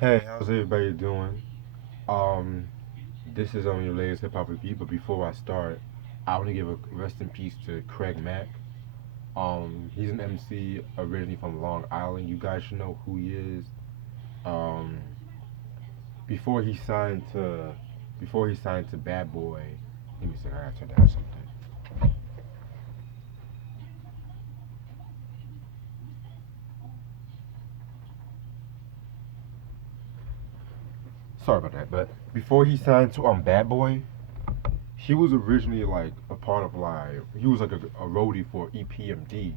Hey, how's everybody doing? Um, this is on your latest hip hop review, but before I start, I want to give a rest in peace to Craig Mack. He's an MC originally from Long Island. You guys should know who he is. Um, before he signed to, before he signed to Bad Boy, let me see, I gotta turn down something. Sorry about that, but before he signed to Bad Boy, he was originally like a part of like he was like a roadie for EPMD,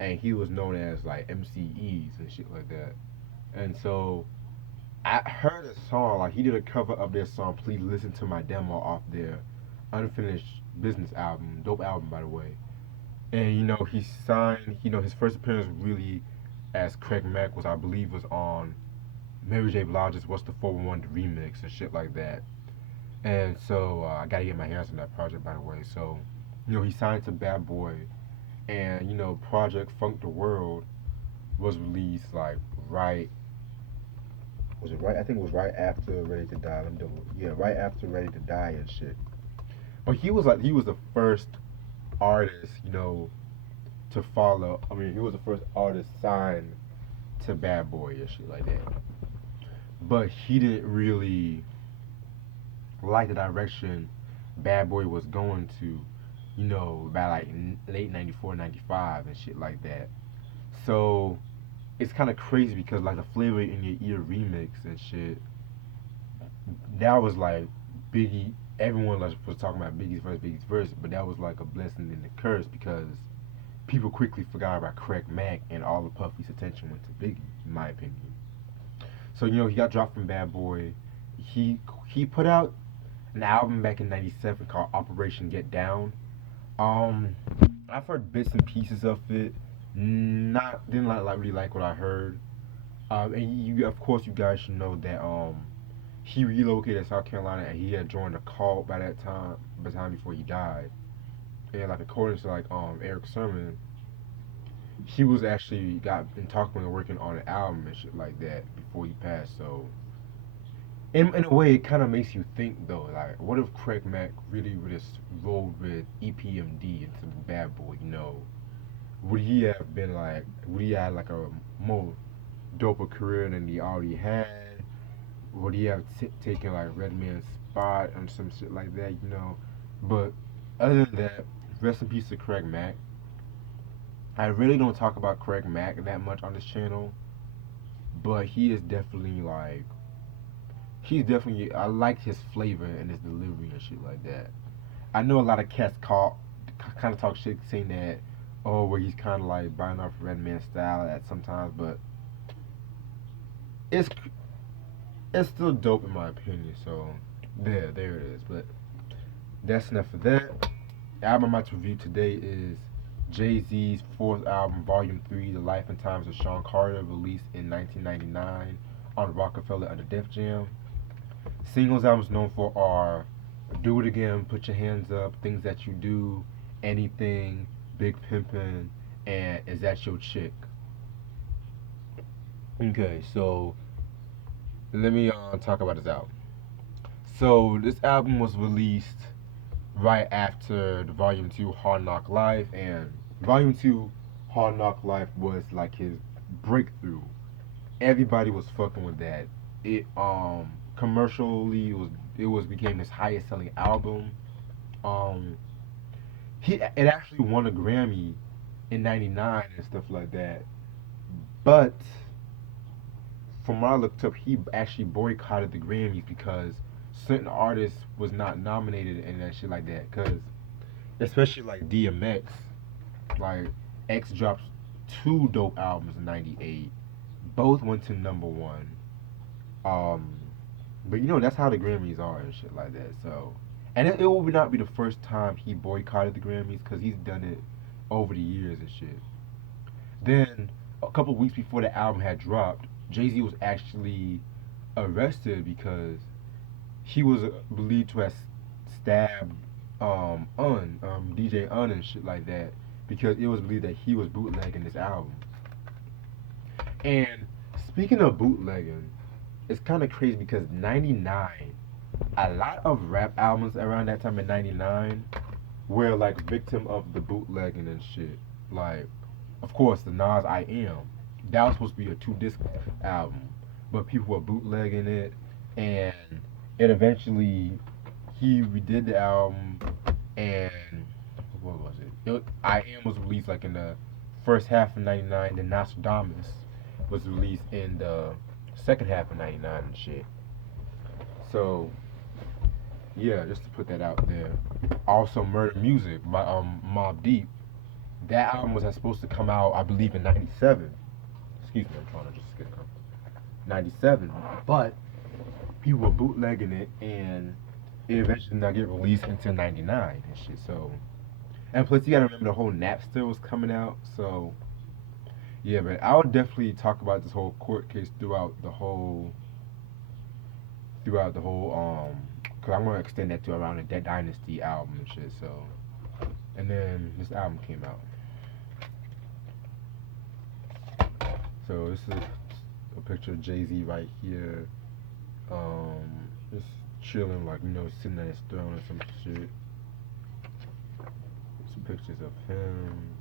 and he was known as like MCEs and shit like that. And so I heard a song like he did a cover of their song. Please listen to my demo off their unfinished business album, dope album by the way. And he signed. His first appearance really as Craig Mack was I believe was on Mary J. Blige's "What's the 411" remix and shit like that. And so I gotta get my hands on that project by the way. So he signed to Bad Boy, and Project Funk the World was released like right was it right? I think it was right after Ready to Die. Let me double. Yeah, right after Ready to Die and shit. But he was the first artist, to follow. I mean, he was the first artist signed to Bad Boy and shit like that. But he didn't really like the direction Bad Boy was going to, by like late '94, '95 and shit like that. So it's kind of crazy because like the Flavor in Your Ear remix and shit, that was like Biggie. Everyone was talking about Biggie's verse, but that was like a blessing and a curse because people quickly forgot about Craig Mack and all of Puffy's attention went to Biggie, in my opinion. So he got dropped from Bad Boy. He put out an album back in '97 called Operation Get Down. Um, I've heard bits and pieces of it. Not didn't like really like what I heard. And of course you guys should know that he relocated to South Carolina and he had joined a cult by that time, by the time before he died. And like according to like Eric Sermon, he was actually got in talking and working on an album and shit like that before he passed. So in a way, it kind of makes you think though, like what if Craig Mack really would have rolled with EPMD into Bad Boy? Would he have been like? Would he have like a more doper career than he already had? Would he have taken like Redman's spot and some shit like that? But other than that, rest in peace to Craig Mack. I really don't talk about Craig Mack that much on this channel, but he is definitely like he's definitely I like his flavor and his delivery and shit like that. I know a lot of cats kind of talk shit saying that where he's kind of like buying off Redman style at sometimes, but it's it's still dope in my opinion. So there it is. But that's enough of that. The album I'm about to review today is Jay Z's fourth album, Vol.3, The Life and Times of Sean Carter, released in 1999 on Rockefeller under Def Jam. Singles I was known for are Do It Again, Put Your Hands Up, Things That You Do, Anything, Big Pimpin', and Is That Your Chick? Okay, so let me talk about this album. So this album was released right after the Volume 2 Hard Knock Life, and Volume 2 Hard Knock Life was like his breakthrough. Everybody was fucking with that. It commercially it was became his highest selling album. Um it actually won a Grammy in '99 and stuff like that. But from what I looked up, he actually boycotted the Grammys because certain artists was not nominated and that shit like that. Cause especially like DMX, like X dropped two dope albums in '98. Both went to number one. Um, but that's how the Grammys are and shit like that. So, and it will not be the first time he boycotted the Grammys because he's done it over the years and shit. Then a couple weeks before the album had dropped, Jay Z was actually arrested because he was believed to have stabbed DJ Un and shit like that because it was believed that he was bootlegging this album. And speaking of bootlegging, it's kind of crazy because '99, a lot of rap albums around that time in '99 were like victim of the bootlegging and shit. Like, of course, the Nas I Am, that was supposed to be a two disc album, but people were bootlegging it, and it eventually he redid the album, and what was it? I Am was released like in the first half of '99. Then Nostradamus was released in the second half of '99 and shit. So yeah, just to put that out there. Also, Murder Music by Mobb Deep. That album was supposed to come out, I believe, in '97. Excuse me, I'm trying to just get it. '97, but people were bootlegging it, and it eventually did not get released until '99 and shit. So, and plus you gotta remember the whole Napster was coming out. So yeah, but I would definitely talk about this whole court case throughout the whole. Cause I'm gonna extend that to around the Dead Dynasty album and shit. So, and then this album came out. So this is a picture of Jay-Z right here. Just chilling, like, sitting on his throne or some shit. Some pictures of him.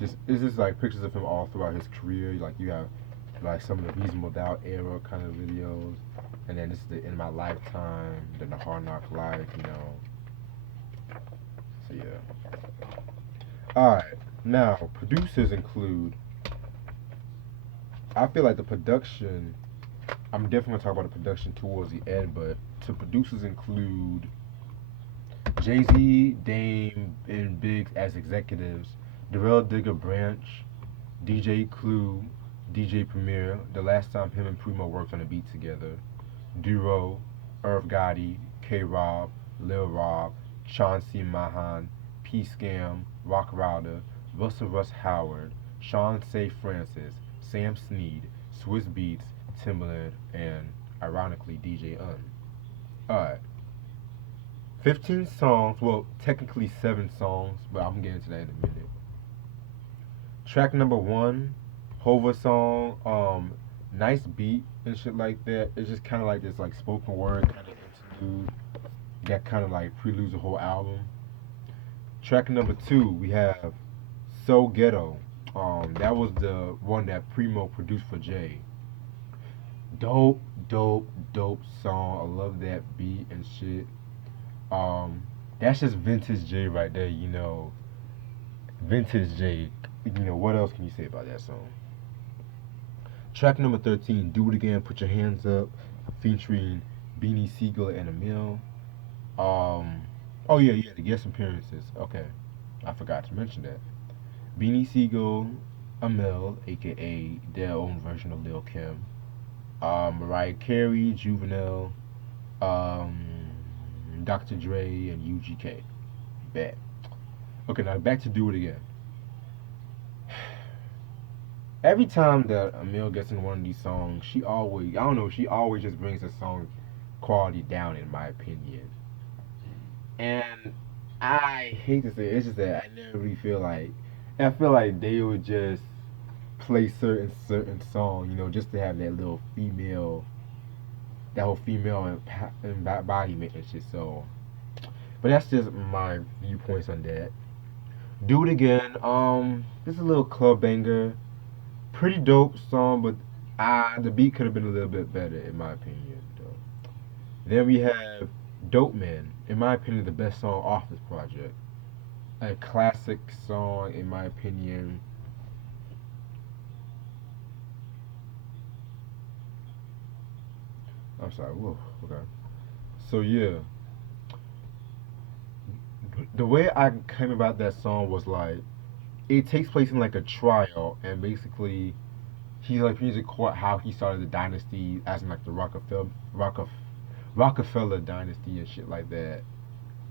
It's just like pictures of him all throughout his career. Like, you have like some of the Reasonable Doubt era kind of videos, and then this is the In My Lifetime, then the Hard Knock Life. So yeah. All right. Now, producers include. I feel like the production. I'm definitely gonna talk about the production towards the end, but to producers include Jay Z, Dame, and Biggs as executives, Darrell Digger Branch, DJ Clue, DJ Premier, the last time him and Primo worked on a beat together, Duro, Irv Gotti, K Rob, Lil Rob, Chauncey Mahan, P Scam, Rock Router, Russell Russ Howard, Sean Say Francis, Sam Snead, Swiss Beats, Timbaland, and ironically DJ Un. Alright. 15 songs, well, technically 7 songs, but I'm getting to that in a minute. Track number 1, Hova song, nice beat and shit like that. It's just kind of like this, like, spoken word kind of interlude that kind of like preludes the whole album. Track number 2, we have So Ghetto. That was the one that Primo produced for Jay. Dope, dope, dope song. I love that beat and shit. That's just vintage Jay right there. Vintage Jay. What else can you say about that song? Track number 13, Do It Again, Put Your Hands Up, featuring Beanie Siegel and Emil. Oh yeah, the guest appearances. Okay, I forgot to mention that. Beanie Siegel, Emil, aka their own version of Lil Kim, Mariah Carey, Juvenile, um, Dr. Dre, and UGK. Bad. Okay, now back to Do It Again. Every time that Emil gets in one of these songs, I don't know, she always just brings the song quality down, in my opinion. And I hate to say it, it's just that I feel like they would just play certain song, just to have that whole female embodiment and shit. So, but that's just my viewpoints on that. Do It Again. This is a little club banger, pretty dope song, but the beat could have been a little bit better in my opinion. Though. Then we have Dope Man. In my opinion, the best song off this project. A classic song, in my opinion. I'm sorry. Whoa. Okay. So yeah, the way I came about that song was like it takes place in like a trial, and basically he's in court how he started the dynasty, as in like the Rockefeller dynasty and shit like that.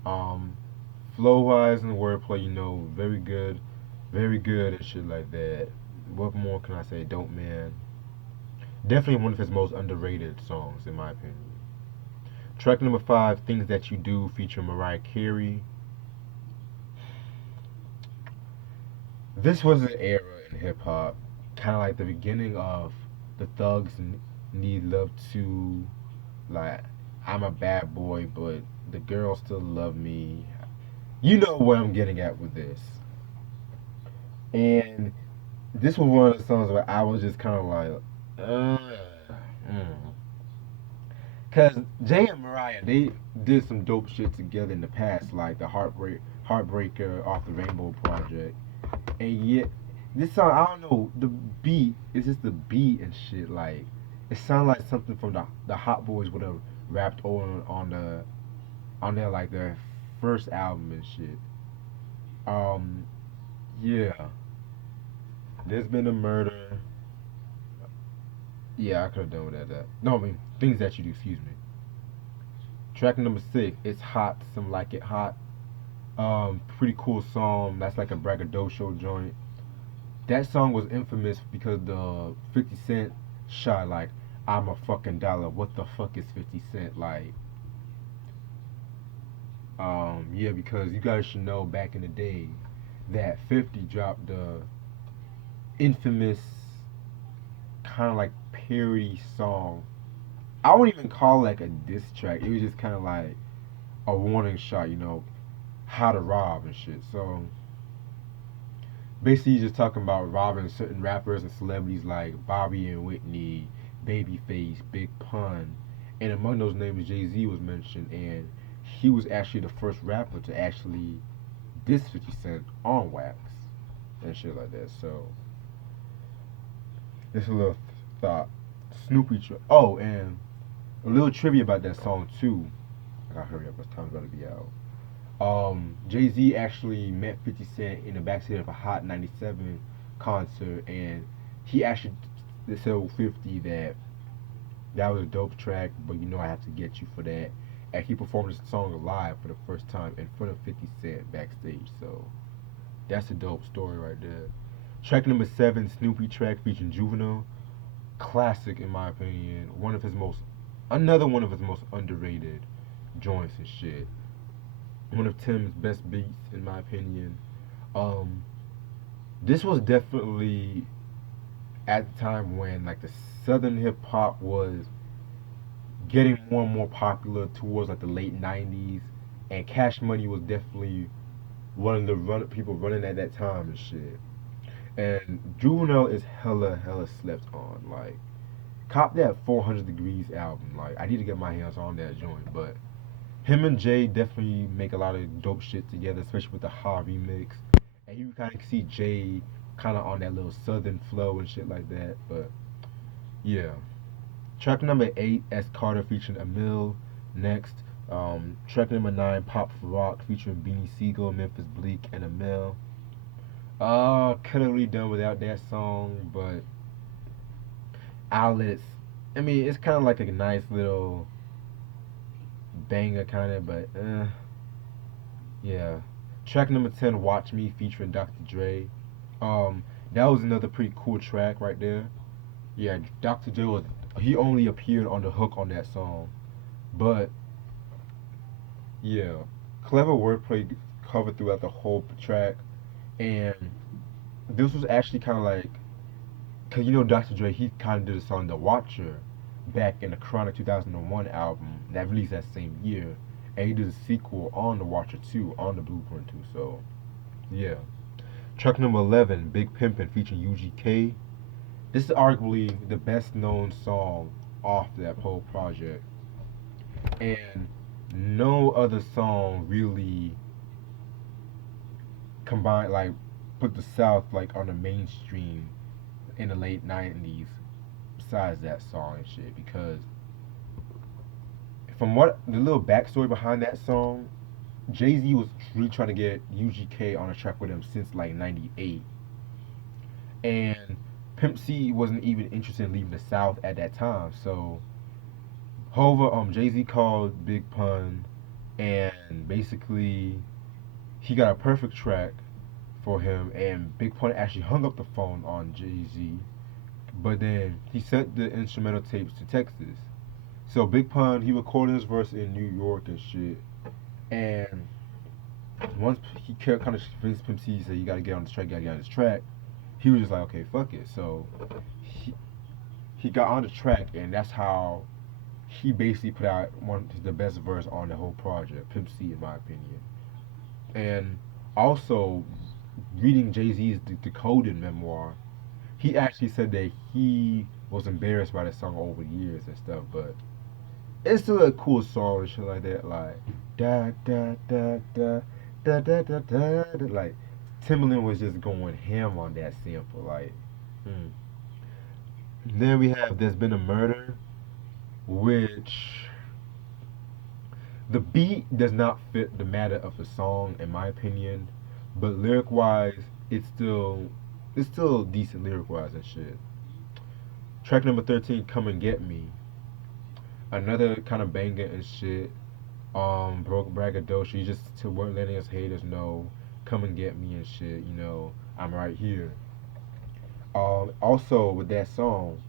Um, Flow wise and wordplay, very good and shit like that. What more can I say? Dope Man. Definitely one of his most underrated songs, in my opinion. Track number 5, Things That You Do, featuring Mariah Carey. This was an era in hip hop, kind of like the beginning of the thugs need love too. Like, I'm a bad boy, but the girls still love me. You know what I'm getting at with this. And this was one of the songs where I was just kind of like, uh, mm. Cause Jay and Mariah, they did some dope shit together in the past, like the Heartbreaker off the Rainbow Project. And yet, this song, I don't know, the beat, it's just the beat and shit. Like, it sounds like something from the Hot Boys would have rapped on their like their first album and shit. Um, yeah, there's been a murder. Yeah, I could have done without that. No, I mean things that you do. Excuse me. Track number six, it's hot. Some like it hot. Pretty cool song. That's like a braggadocio joint. That song was infamous because the 50 Cent shot like I'm a fucking dollar. What the fuck is 50 Cent like? Yeah, because you guys should know back in the day that 50 dropped the infamous kind of like parody song. I wouldn't even call it like a diss track. It was just kind of like a warning shot, how to rob and shit. So basically, he's just talking about robbing certain rappers and celebrities like Bobby and Whitney, Babyface, Big Pun, and among those names, Jay Z was mentioned, and he was actually the first rapper to actually diss 50 Cent on wax and shit like that. So just a little thought. Snoopy. Oh, and a little trivia about that song too. I gotta hurry up. This time's about to be out. Jay Z actually met 50 Cent in the backseat of a Hot 97 concert, and he actually told 50 that that was a dope track, but I have to get you for that. And he performed this song live for the first time in front of 50 Cent backstage. So that's a dope story right there. Track number seven, Snoopy track featuring Juvenile. Classic in my opinion. Another one of his most underrated joints and shit. One of Tim's best beats in my opinion. Um, this was definitely at the time when like the southern hip hop was getting more and more popular towards like the late '90s, and Cash Money was definitely one of the people running at that time and shit. And Juvenile is hella slept on. Like, cop that 400 Degrees album. Like, I need to get my hands on that joint, but him and Jay definitely make a lot of dope shit together, especially with the Ha remix. And you kind of see Jay kind of on that little southern flow and shit like that. But yeah, track number eight, S Carter featuring Emil. Next, track number nine, Pop for Rock featuring Beanie Siegel, Memphis Bleak, and Emil. Could have really done without that song, but outlets. I mean, it's kind of like a nice little banger, kind of, but yeah. Track number 10, Watch Me, featuring Dr. Dre. That was another pretty cool track right there. Yeah, Dr. Dre he only appeared on the hook on that song. But, yeah. Clever wordplay covered throughout the whole track. And this was actually kind of like, because Dr. Dre, he kind of did a song, The Watcher, back in the Chronic 2001 album that released that same year. And he did a sequel on The Watcher 2, on the Blueprint 2. So, yeah. Track number 11, Big Pimpin' featuring UGK. This is arguably the best known song off that whole project. And no other song really combined, like, put the South, like, on the mainstream in the late 90s besides that song and shit. Because from what the little backstory behind that song, Jay Z was really trying to get UGK on a track with him since like '98, and Pimp C wasn't even interested in leaving the South at that time. So, however, Jay Z called Big Pun, and basically he got a perfect track for him, and Big Pun actually hung up the phone on Jay Z, but then he sent the instrumental tapes to Texas. So Big Pun, he recorded his verse in New York and shit, and once he kept kind of convinced Pimp C, he said, "You gotta get on this track, you gotta get on this track." He was just like, "Okay, fuck it." So, he, he got on the track, and that's how he basically put out one of the best verse on the whole project, Pimp C, in my opinion. And also, reading Jay Z's Decoded memoir, he actually said that he was embarrassed by the song over years and stuff, but it's still a cool song and shit like that. Like da da da da da da da da. Like Timbaland was just going ham on that sample. Like, hmm. Then we have There's Been a Murder, which the beat does not fit the matter of the song in my opinion, but lyric wise, it's still decent lyric wise and shit. Track number 13, Come and Get Me, another kind of banger and shit. Broke braggadocio, just to work letting us haters know, come and get me and shit. I'm right here. Also with that song,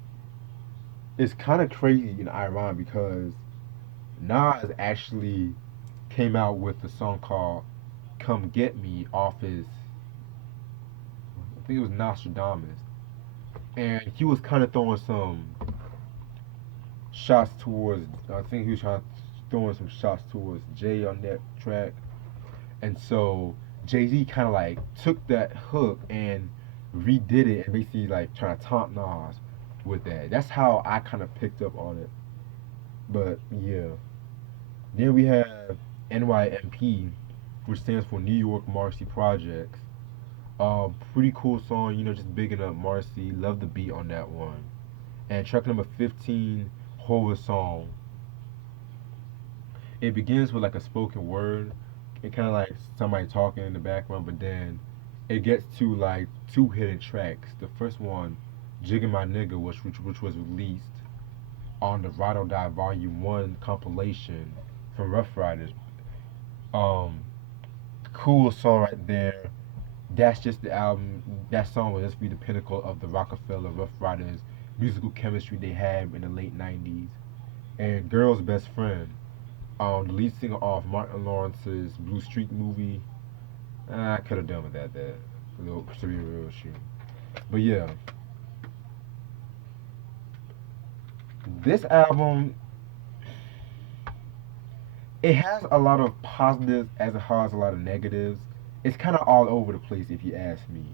it's kind of crazy and ironic because Nas actually came out with a song called "Come Get Me" off his, I think it was Nostradamus, and he was kind of throwing some shots towards. I think he was throwing some shots towards Jay on that track. And so Jay Z kind of like took that hook and redid it and basically like trying to taunt Nas with that. That's how I kind of picked up on it. But yeah, then we have NYMP, which stands for New York Marcy Projects. Pretty cool song, just bigging up Marcy. Love the beat on that one. And track number 15, Horror Song. It begins with like a spoken word. It kind of like somebody talking in the background, but then it gets to like two hidden tracks. The first one, Jiggin' My Nigga, which was released on the Ride or Die Volume 1 compilation from Rough Riders. Um, cool song right there. That's just the album. That song will just be the pinnacle of the Rockefeller Rough Riders musical chemistry they had in the late 90s. And Girl's Best Friend, the lead singer of Martin Lawrence's Blue Streak movie. I could have done with that there. To be real with you. But yeah, this album, it has a lot of positives as it has a lot of negatives. It's kind of all over the place if you ask me.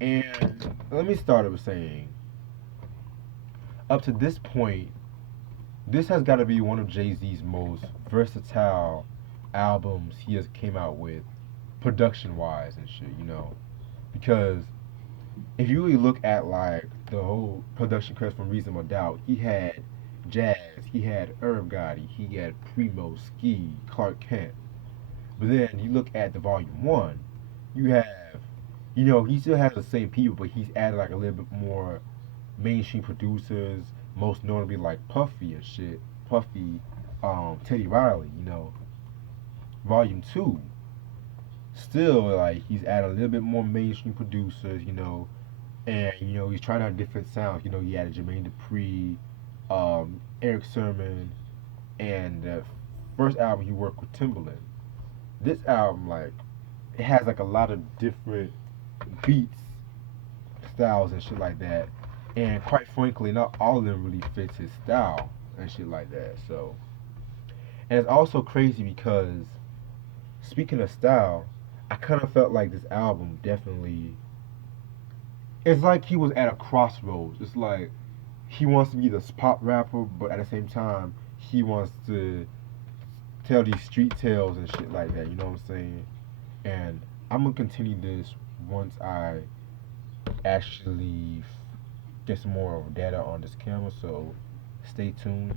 And let me start with saying, up to this point, this has got to be one of Jay Z's most versatile albums he has came out with, production wise and shit. Because if you really look at like the whole production credits from Reasonable Doubt, he had Jazz, he had Irv Gotti, he had Primo, Ski, Clark Kent. But then you look at the Volume One, you have, he still has the same people, but he's added like a little bit more mainstream producers, most notably like Puffy and shit. Puffy, Teddy Riley. Volume Two, still like he's added a little bit more mainstream producers. And he's trying out different sounds. He added Jermaine Dupri, Eric Sermon, and the first album he worked with Timbaland. This album, like, it has like a lot of different beats, styles, and shit like that. And quite frankly, not all of them really fits his style and shit like that. So, and it's also crazy because speaking of style, I kind of felt like this album definitely. It's like he was at a crossroads. It's like he wants to be this pop rapper, but at the same time, he wants to tell these street tales and shit like that. You know what I'm saying? And I'm gonna continue this once I actually get some more data on this camera. So stay tuned.